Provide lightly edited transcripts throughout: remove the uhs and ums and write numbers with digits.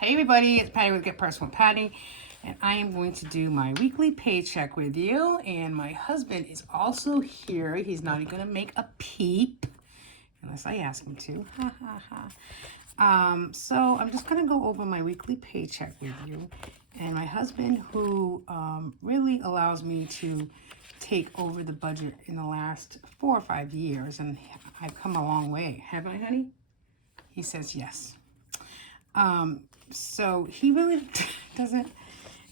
Hey everybody, it's Patty with Get Personal with Patty, and I am going to do my weekly paycheck with you. And my husband is also here. He's not even going to make a peep unless I ask him to. Ha ha ha. So I'm just going to go over my weekly paycheck with you. And my husband, who really allows me to take over the budget in the last 4 or 5 years, and I've come a long way. Have I, honey? He says yes. So he really doesn't,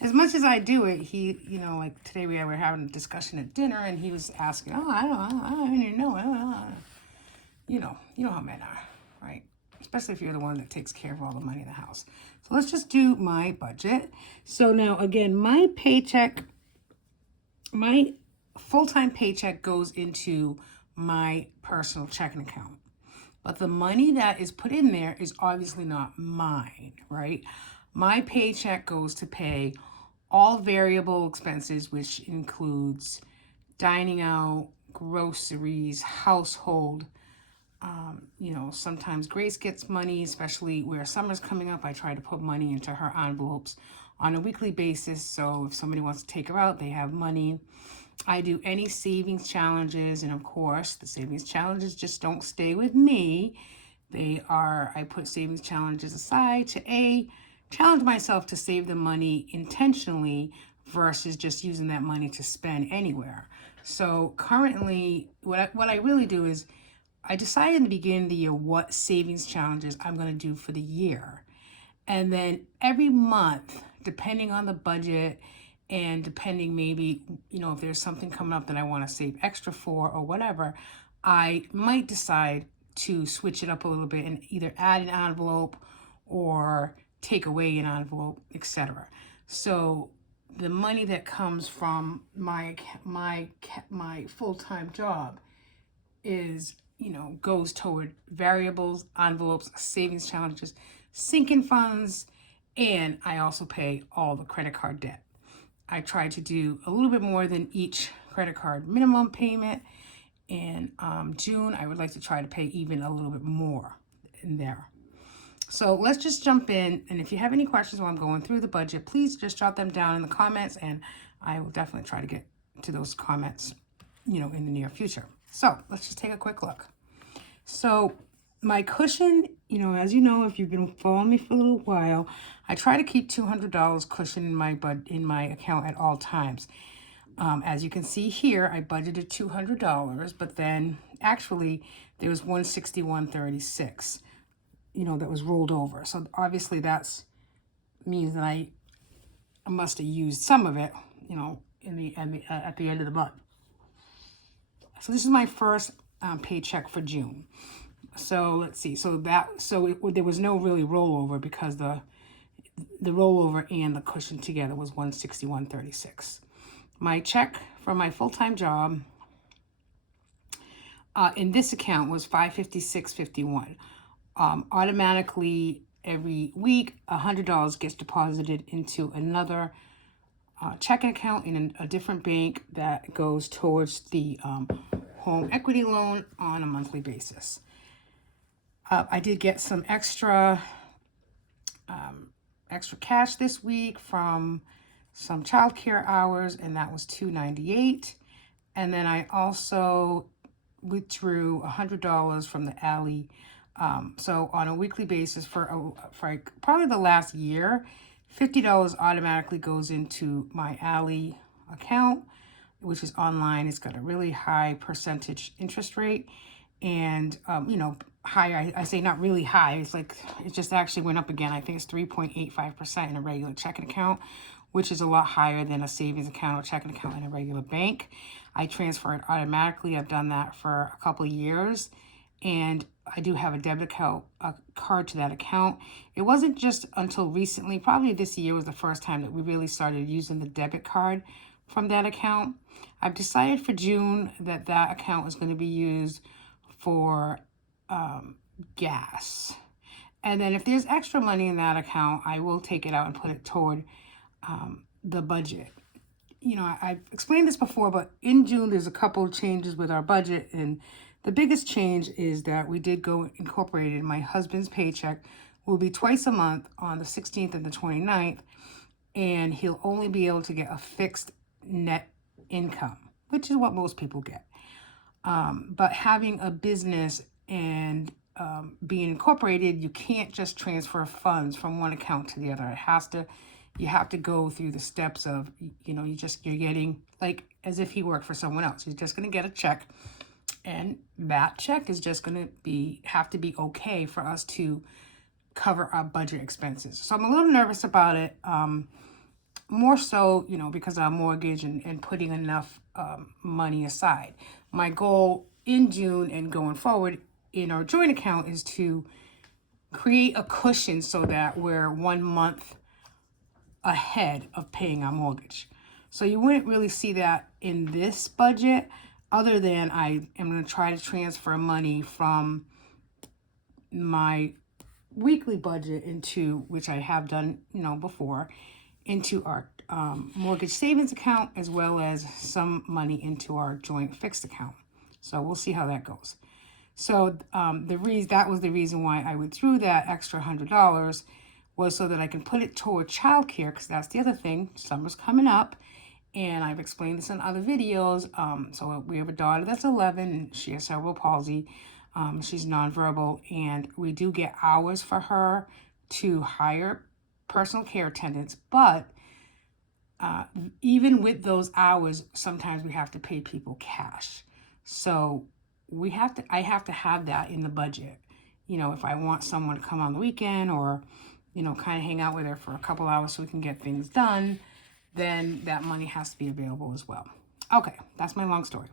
as much as I do it, he, like today we were having a discussion at dinner and he was asking, I don't even know. You know how men are, right? Especially if you're the one that takes care of all the money in the house. So let's just do my budget. So now again, my paycheck, my full-time paycheck goes into my personal checking account. But the money that is put in there is obviously not mine, right? My paycheck goes to pay all variable expenses, which includes dining out, groceries, household. Sometimes Grace gets money, especially where summer's coming up. I try to put money into her envelopes on a weekly basis. So if somebody wants to take her out, they have money. I do any savings challenges, and of course, the savings challenges just don't stay with me. I put savings challenges aside to challenge myself to save the money intentionally versus just using that money to spend anywhere. So currently, what I really do is I decide in the beginning of the year what savings challenges I'm going to do for the year. And then every month, depending on the budget, and depending maybe, if there's something coming up that I want to save extra for or whatever, I might decide to switch it up a little bit and either add an envelope or take away an envelope, etc. So the money that comes from my full-time job is, goes toward variables, envelopes, savings challenges, sinking funds, and I also pay all the credit card debt. I try to do a little bit more than each credit card minimum payment. In June, I would like to try to pay even a little bit more in there. So let's just jump in. And if you have any questions while I'm going through the budget, please just jot them down in the comments, and I will definitely try to get to those comments, in the near future. So let's just take a quick look. So my cushion, as you know, if you've been following me for a little while, I try to keep $200 cushion in my account at all times. As you can see here, I budgeted $200, but then actually there was $161.36, that was rolled over. So obviously that means that I must have used some of it, at the end of the month. So this is my first paycheck for June. So let's see. There was no really rollover because the rollover and the cushion together was $161.36. My check for my full-time job in this account was $556.51. Automatically every week, $100 gets deposited into another checking account in a different bank that goes towards the home equity loan on a monthly basis. I did get some extra cash this week from some childcare hours, and that was $298. And then I also withdrew $100 from the Alley. So on a weekly basis for probably the last year, $50 automatically goes into my Alley account, which is online. It's got a really high percentage interest rate, and high, I say not really high. It just actually went up again. I think it's 3.85% in a regular checking account, which is a lot higher than a savings account or checking account in a regular bank. I transfer it automatically. I've done that for a couple of years, and I do have a debit card to that account. It wasn't just until recently, probably this year was the first time that we really started using the debit card from that account. I've decided for June that account is going to be used for gas. And then if there's extra money in that account, I will take it out and put it toward the budget. I've explained this before, but in June, there's a couple of changes with our budget. And the biggest change is that we did go incorporated my husband's paycheck will be twice a month on the 16th and the 29th, and he'll only be able to get a fixed net income, which is what most people get. But having a business and being incorporated, you can't just transfer funds from one account to the other. You have to go through the steps of, you're getting, like, as if he worked for someone else. He's just going to get a check, and that check is just going to have to be okay for us to cover our budget expenses. So I'm a little nervous about it. More so, because of our mortgage and putting enough money aside. My goal in June and going forward in our joint account is to create a cushion so that we're 1 month ahead of paying our mortgage. So you wouldn't really see that in this budget, other than I am going to try to transfer money from my weekly budget into, which I have done, before, into our mortgage savings account, as well as some money into our joint fixed account. So we'll see how that goes. So that was the reason why I withdrew that extra $100, was so that I can put it toward childcare, because that's the other thing. Summer's coming up, and I've explained this in other videos. So we have a daughter that's 11, and she has cerebral palsy. She's nonverbal, and we do get hours for her to hire personal care attendants, but even with those hours, sometimes we have to pay people cash. So I have to have that in the budget. If I want someone to come on the weekend, or, kind of hang out with her for a couple hours so we can get things done, then that money has to be available as well. Okay, that's my long story.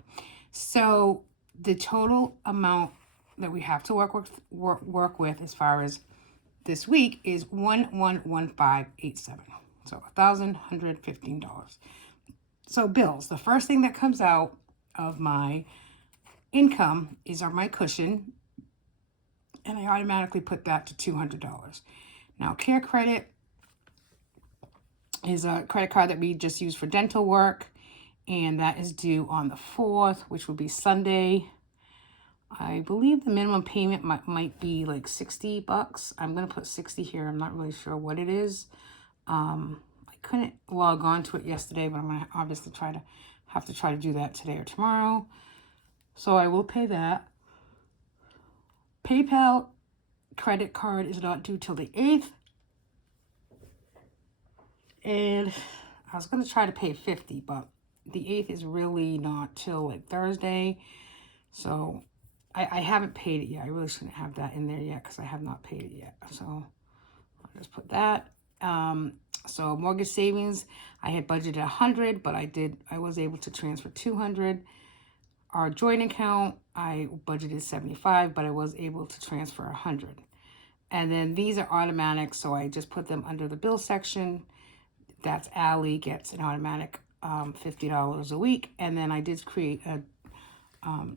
So the total amount that we have to work with as far as this week is $1115.87. So $1,115. So bills, the first thing that comes out of my income is my cushion, and I automatically put that to $200. Now, Care Credit is a credit card that we just use for dental work, and that is due on the 4th, which will be Sunday. I believe the minimum payment might be like $60. I'm going to put 60 here. I'm not really sure what it is. I couldn't log on to it yesterday, but I'm going to obviously have to try to do that today or tomorrow. So I will pay that. PayPal credit card is not due till the 8th. And I was going to try to pay $50, but the 8th is really not till like Thursday. So I haven't paid it yet. I really shouldn't have that in there yet, because I have not paid it yet. So I'll just put that. So mortgage savings, I had budgeted 100, but I was able to transfer 200. Our joint account, I budgeted 75, but I was able to transfer 100. And then these are automatic, so I just put them under the bill section. That's Allie gets an automatic $50 a week. And then I did create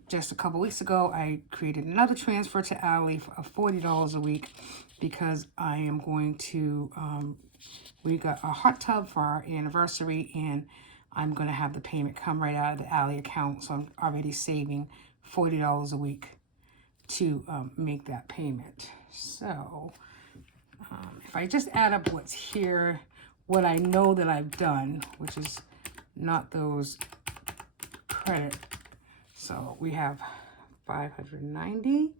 just a couple weeks ago, I created another transfer to Allie of $40 a week, because I am going to, we got a hot tub for our anniversary, and I'm going to have the payment come right out of the Allie account. So I'm already saving $40 a week to make that payment. So if I just add up what's here, what I know that I've done, which is not those credit. So we have $590.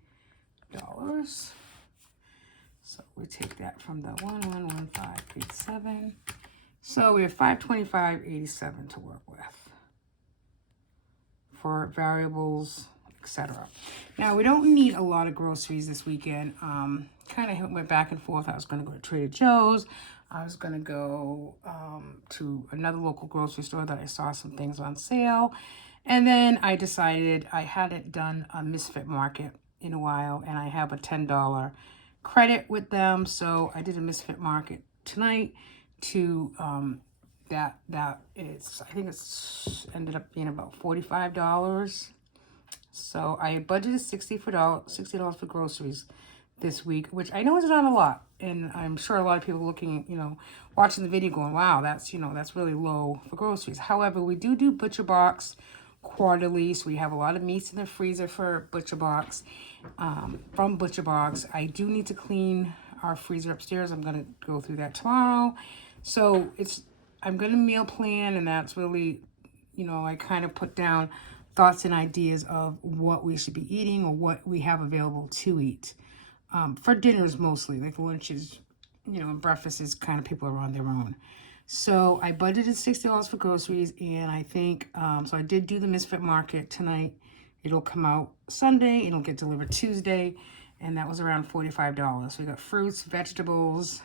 So we take that from the 111587. So we have $525.87 to work with for variables, etc. Now we don't need a lot of groceries this weekend. Kind of went back and forth. I was going to go to Trader Joe's. I was going to go to another local grocery store that I saw some things on sale. And then I decided I hadn't done a Misfit Market in a while, and I have a $10 credit with them. So I did a Misfit Market tonight to that is, I think it's ended up being about $45. So I budgeted $60 for groceries this week, which I know is not a lot. And I'm sure a lot of people looking, watching the video going, wow, that's really low for groceries. However, we do Butcher Box quarterly, so we have a lot of meats in the freezer for Butcher Box. From Butcher Box, I do need to clean our freezer upstairs. I'm going to go through that tomorrow. So I'm going to meal plan, and that's really, I kind of put down thoughts and ideas of what we should be eating or what we have available to eat. For dinners mostly, like lunches, and breakfast is kind of people are on their own. So I budgeted $60 for groceries, and I think, so I did do the Misfit Market tonight. It'll come out Sunday, it'll get delivered Tuesday, and that was around $45. So we got fruits, vegetables,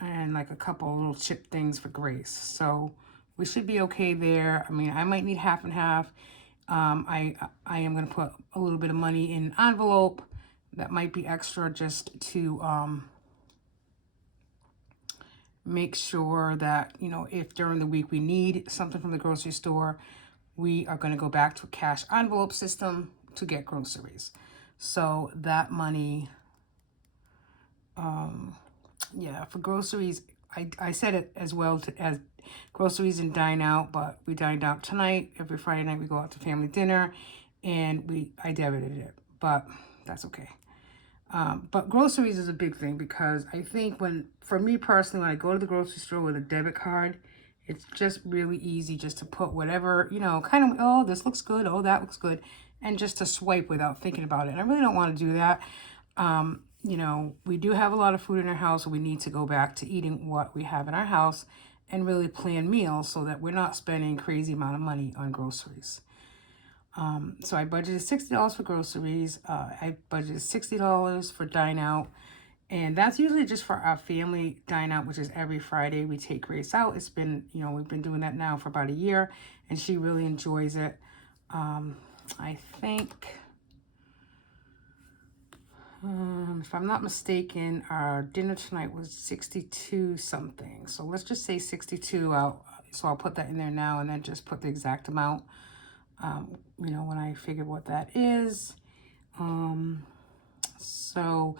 and like a couple little chip things for Grace. So we should be okay there. I mean, I might need half and half. I am going to put a little bit of money in an envelope that might be extra just to make sure that, if during the week we need something from the grocery store, we are going to go back to a cash envelope system to get groceries. So that money, for groceries, I said it as well as groceries and dine out, but we dined out tonight. Every Friday night we go out to family dinner, and I debited it, but that's okay. But groceries is a big thing because I think for me personally, when I go to the grocery store with a debit card, it's just really easy just to put whatever, kind of, oh, this looks good, oh, that looks good, and just to swipe without thinking about it. And I really don't want to do that. We do have a lot of food in our house, and we need to go back to eating what we have in our house and really plan meals so that we're not spending a crazy amount of money on groceries. So I budgeted $60 for groceries. I budgeted $60 for dine out. And that's usually just for our family dine out, which is every Friday we take Grace out. It's been, we've been doing that now for about a year, and she really enjoys it. I think, if I'm not mistaken, our dinner tonight was 62 something. So let's just say 62 so I'll put that in there now and then just put the exact amount, when I figure what that is. So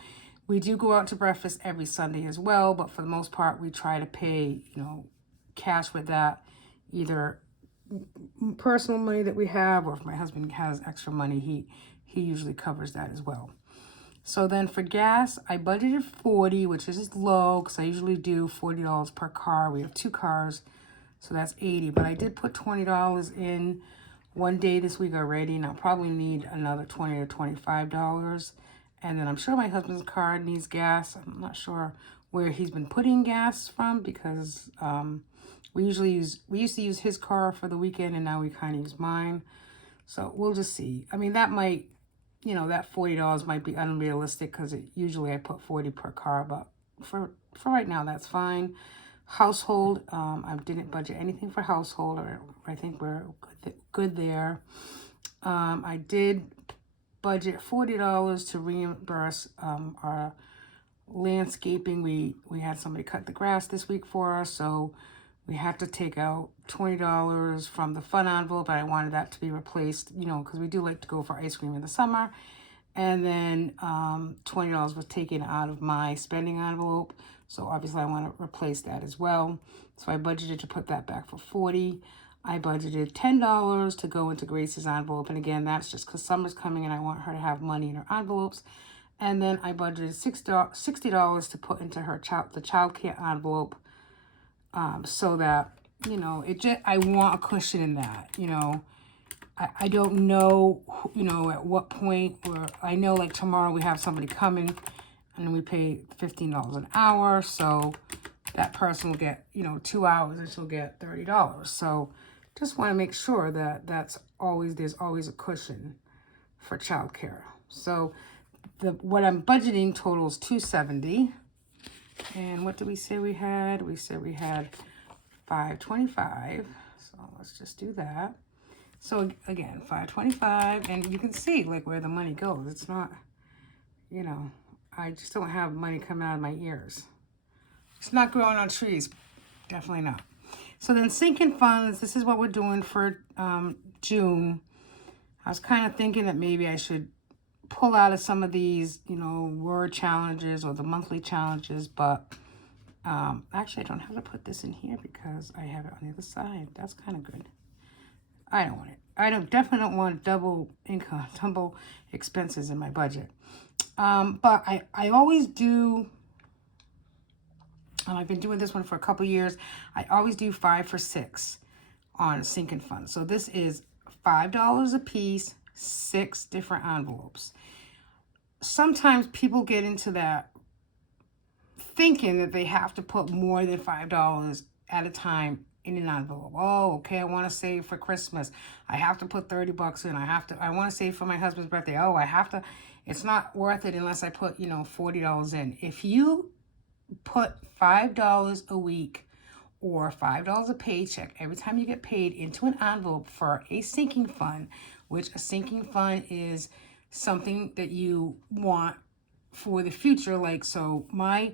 we do go out to breakfast every Sunday as well, but for the most part, we try to pay, cash with that, either personal money that we have, or if my husband has extra money, he usually covers that as well. So then for gas, I budgeted $40, which is low because I usually do $40 per car. We have 2 cars, so that's $80. But I did put $20 in one day this week already, and I'll probably need another $20 to $25. And then I'm sure my husband's car needs gas. I'm not sure where he's been putting gas from because we used to use his car for the weekend, and now we kind of use mine. So we'll just see. I mean, that might, that $40 might be unrealistic because usually I put $40 per car, but for right now, that's fine. Household, I didn't budget anything for household, or I think we're good there. I did budget $40 to reimburse our landscaping. We had somebody cut the grass this week for us, so we had to take out $20 from the fun envelope. I wanted that to be replaced, because we do like to go for ice cream in the summer. And then $20 was taken out of my spending envelope, so obviously I want to replace that as well. So I budgeted to put that back for $40. I budgeted $10 to go into Grace's envelope. And again, that's just because summer's coming and I want her to have money in her envelopes. And then I budgeted $60 to put into the childcare envelope, so that, I want a cushion in that, I don't know, at what point, or I know like tomorrow we have somebody coming and we pay $15 an hour. So that person will get, 2 hours and she'll get $30. So just want to make sure that there's always a cushion for childcare. So what I'm budgeting totals $270. And what did we say we had? We said we had $525. So let's just do that. So again, $525, and you can see like where the money goes. It's not, I just don't have money coming out of my ears. It's not growing on trees. Definitely not. So then sinking funds, this is what we're doing for June. I was kind of thinking that maybe I should pull out of some of these, word challenges or the monthly challenges, but actually I don't have to put this in here because I have it on the other side. That's kind of good. I don't want it. Definitely don't want double income, double expenses in my budget. But I always do, and I've been doing this one for a couple years, I always do 5 for 6 on sinking fund. So this is $5 a piece, 6 different envelopes. Sometimes people get into that thinking that they have to put more than $5 at a time in an envelope. Oh, okay, I want to save for Christmas. I have to put $30 in. I want to save for my husband's birthday. Oh, I have to. It's not worth it unless I put, $40 in. If you put $5 a week or $5 a paycheck every time you get paid into an envelope for a sinking fund, which a sinking fund is something that you want for the future. Like, so my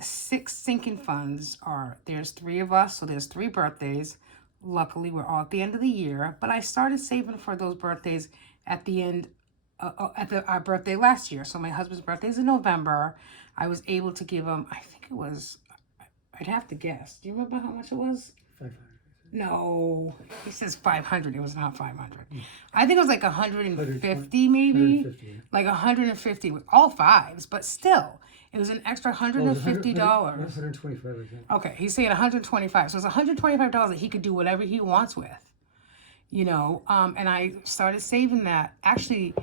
6 sinking funds are, there's 3 of us, so there's 3 birthdays. Luckily, we're all at the end of the year, but I started saving for those birthdays at the end, our birthday last year. So my husband's birthday is in November. I was able to give him, I think it was, I'd have to guess. Do you remember how much it was? 500. No, he says 500. It was not 500. I think it was like 150 maybe. 150, yeah. Like 150 with all 5s, but still, it was an extra $150. $125, I think. Okay, he's saying 125. So it's $125 that he could do whatever he wants with. And I started saving that actually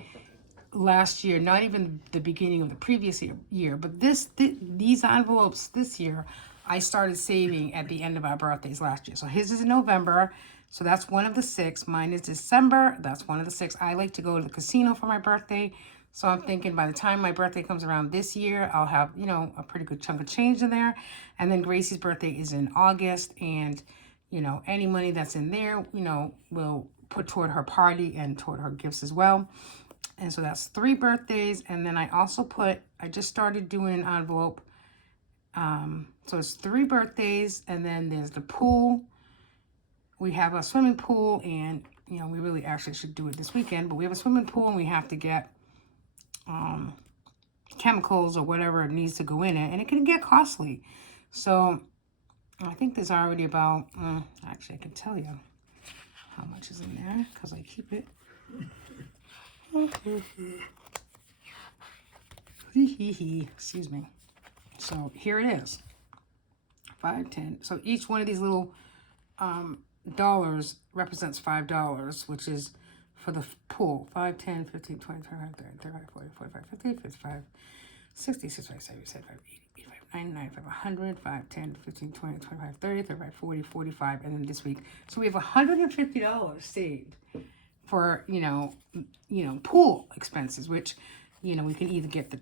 last year, not even the beginning of the previous year, but these envelopes this year, I started saving at the end of our birthdays last year. So his is in November, so that's one of the 6. Mine is December, that's one of the 6. I like to go to the casino for my birthday, so I'm thinking by the time my birthday comes around this year, I'll have, a pretty good chunk of change in there. And then Gracie's birthday is in August, and, any money that's in there, we'll put toward her party and toward her gifts as well. And so that's 3 birthdays. And then I just started doing an envelope. So it's 3 birthdays, and then there's the pool. We have a swimming pool, and, we really actually should do it this weekend, but we have a swimming pool, and we have to get chemicals or whatever needs to go in it, and it can get costly. So I think there's already about, actually I can tell you how much is in there, because I keep it. Excuse me. So here it is. 5, 10. So each one of these little dollars represents $5, which is for the pool. 5, 10, 15, 20, 25, 30, 35, 40, 45, 50, 55, 60, 65, 70, 75, 80, 85, 90, 95, 100, 5, 10, 15, 20, 25, 30, 35, 40, 45, and then this week. So we have $150 saved for, pool expenses, which, we can either get the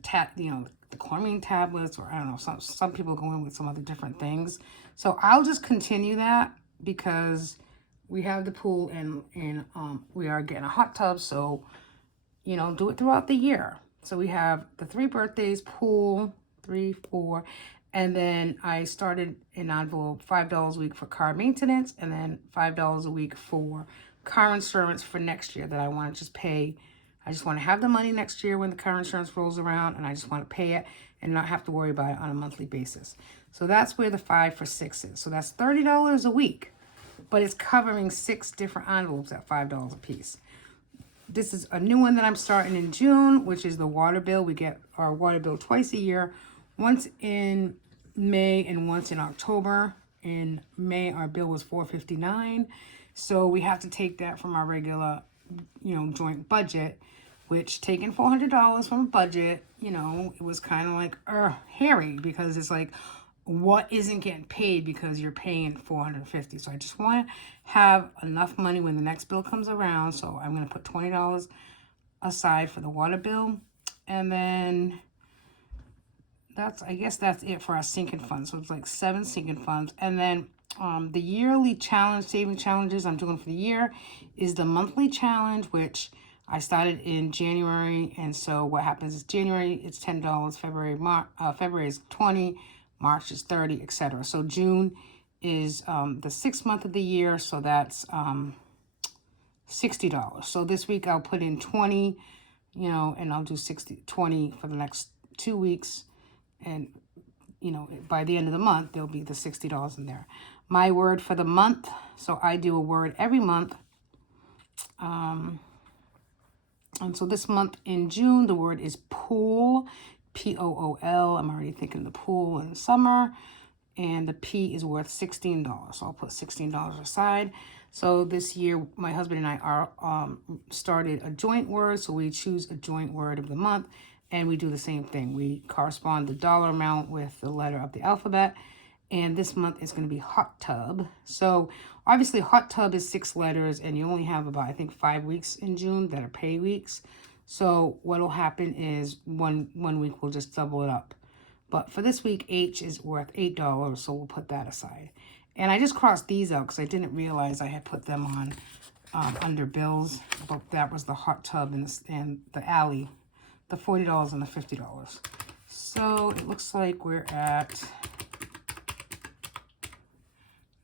chlorine tablets, or I don't know, some people go in with some other different things. So I'll just continue that because we have the pool and we are getting a hot tub. So, do it throughout the year. So we have the 3 birthdays, pool, 3, 4, and then I started an envelope, $5 a week for car maintenance, and then $5 a week for car insurance for next year that I want to just pay. I just want to have the money next year when the car insurance rolls around, and I just want to pay it and not have to worry about it on a monthly basis. So that's where the 5 for 6 is. So that's $30 a week, but it's covering 6 different envelopes at $5 a piece. This is a new one that I'm starting in June, which is the water bill. We get our water bill twice a year, once in May and once in October. In May, our bill was $4.59. So we have to take that from our regular, joint budget, which taking $400 from a budget, it was kind of like hairy, because it's like, what isn't getting paid because you're paying $450? So I just want to have enough money when the next bill comes around. So I'm going to put $20 aside for the water bill, and then I guess that's it for our sinking funds. So it's like 7 sinking funds, and then the yearly saving challenges I'm doing for the year is the monthly challenge, which I started in January. And so what happens is January, it's $10, February is $20, March is $30, etc. So June is the 6th month of the year, so that's $60. So this week I'll put in 20, and I'll do 20 for the next 2 weeks. And, by the end of the month, there'll be the $60 in there. My word for the month, so I do a word every month. And so this month in June, the word is pool, P-O-O-L. I'm already thinking the pool in the summer. And the P is worth $16. So I'll put $16 aside. So this year, my husband and I are started a joint word. So we choose a joint word of the month. And we do the same thing. We correspond the dollar amount with the letter of the alphabet. And this month is going to be hot tub. So obviously hot tub is 6 letters, and you only have about, I think, 5 weeks in June that are pay weeks. So what will happen is one week we'll just double it up. But for this week, H is worth $8, so we'll put that aside. And I just crossed these out because I didn't realize I had put them on under bills. But that was the hot tub and the alley, the $40 and the $50. So it looks like we're at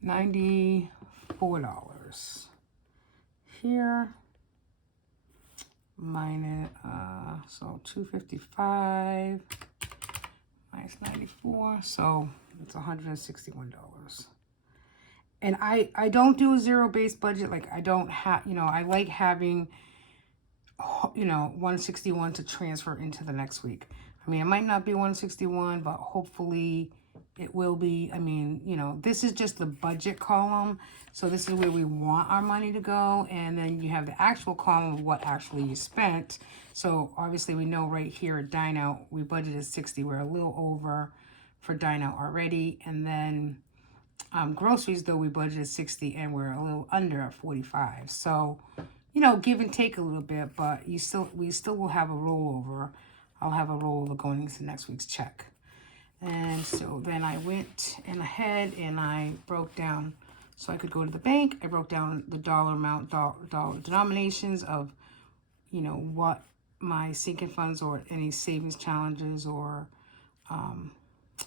$94 here. Minus, so $255 minus 94, so it's $161. And I don't do a zero-based budget. Like, I don't have, I like having, 161 to transfer into the next week. I mean, it might not be 161, but hopefully it will be. I mean, this is just the budget column. So this is where we want our money to go. And then you have the actual column of what actually you spent. So obviously we know right here at Dine Out, we budgeted 60. We're a little over for Dine Out already. And then groceries, though, we budgeted 60 and we're a little under at 45. So, give and take a little bit, but we still will have a rollover. I'll have a rollover going into next week's check. And so then I went ahead and I broke down, so I could go to the bank. I broke down the dollar amount, dollar denominations of, what my sinking funds or any savings challenges or,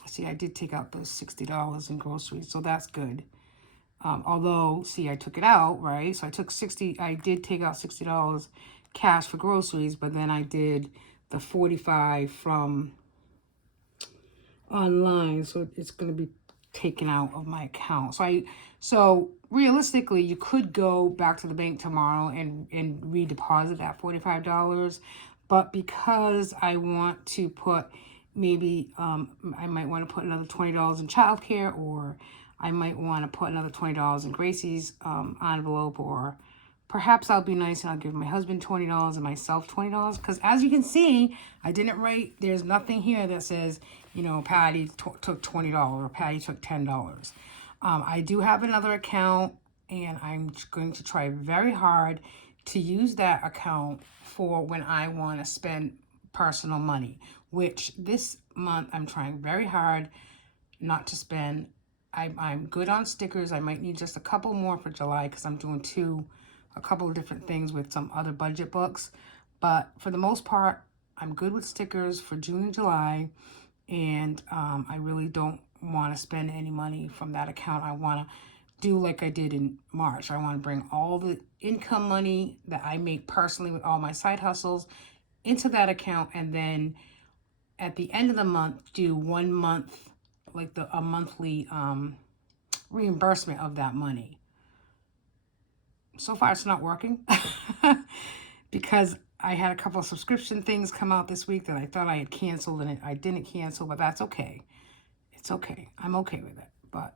see, I did take out those $60 in groceries, so that's good. Although, see, I took it out, right? So I did take out $60 cash for groceries, but then I did the 45 from online, so it's going to be taken out of my account. So realistically, you could go back to the bank tomorrow and redeposit that $45, but because I want to put maybe I might want to put another $20 in childcare, or I might want to put another $20 in Gracie's envelope, or perhaps I'll be nice and I'll give my husband $20 and myself $20. Because as you can see, I didn't write, there's nothing here that says, Patty took $20 or Patty took $10. I do have another account, and I'm going to try very hard to use that account for when I want to spend personal money, which this month I'm trying very hard not to spend. I'm good on stickers. I might need just a couple more for July because I'm doing a couple of different things with some other budget books. But for the most part, I'm good with stickers for June and July. And I really don't want to spend any money from that account. I want to do like I did in March. I want to bring all the income money that I make personally with all my side hustles into that account. And then at the end of the month, do 1 month, like a monthly reimbursement of that money. So far, it's not working because I had a couple of subscription things come out this week that I thought I had canceled, and I didn't cancel, but that's okay. It's okay. I'm okay with it. But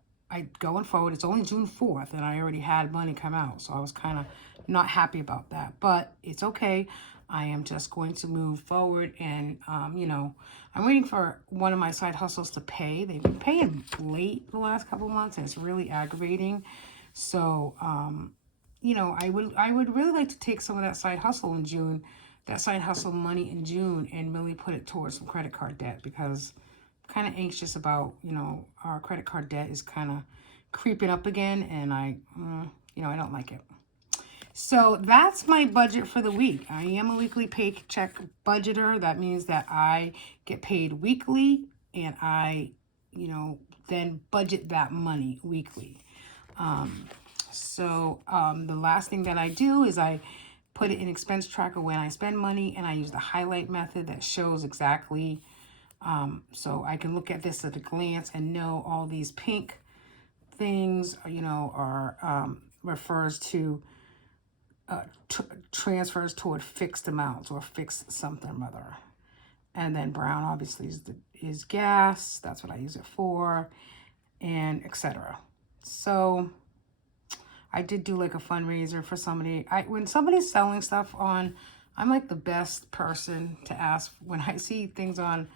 going forward, it's only June 4th, and I already had money come out, so I was kind of not happy about that. But it's okay. I am just going to move forward, and, I'm waiting for one of my side hustles to pay. They've been paying late the last couple of months, and it's really aggravating. So, I would really like to take some of that side hustle in June, that side hustle money in June, and really put it towards some credit card debt, because I'm kind of anxious about, our credit card debt is kind of creeping up again, and I don't like it. So that's my budget for the week. I am a weekly paycheck budgeter. That means that I get paid weekly, and I, then budget that money weekly. So the last thing that I do is I put it in expense tracker when I spend money, and I use the highlight method that shows exactly, so I can look at this at a glance and know all these pink things, are refers to transfers toward fixed amounts or fixed something or other. And then brown obviously is gas. That's what I use it for, and etc. So I did do like a fundraiser for somebody. When somebody's selling stuff on, I'm like the best person to ask when I see things on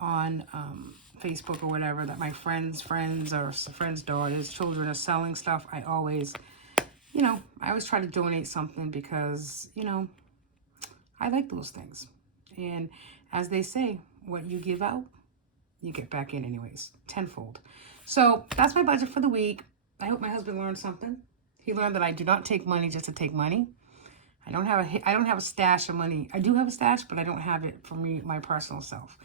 Facebook or whatever that my friends or friends' daughters, children are selling stuff. I always try to donate something because, I like those things. And as they say, what you give out, you get back in anyways, tenfold. So that's my budget for the week. I hope my husband learned something. He learned that I do not take money just to take money. I don't have a stash of money. I do have a stash, but I don't have it for me, my personal self.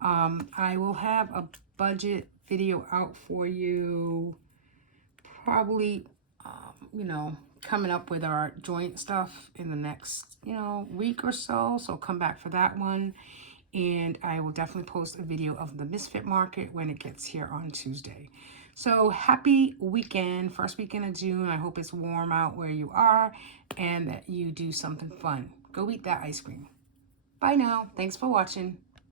I will have a budget video out for you probably, coming up with our joint stuff in the next, week or so. So come back for that one. And I will definitely post a video of the Misfit Market when it gets here on Tuesday. So happy weekend, first weekend of June. I hope it's warm out where you are and that you do something fun. Go eat that ice cream. Bye now. Thanks for watching.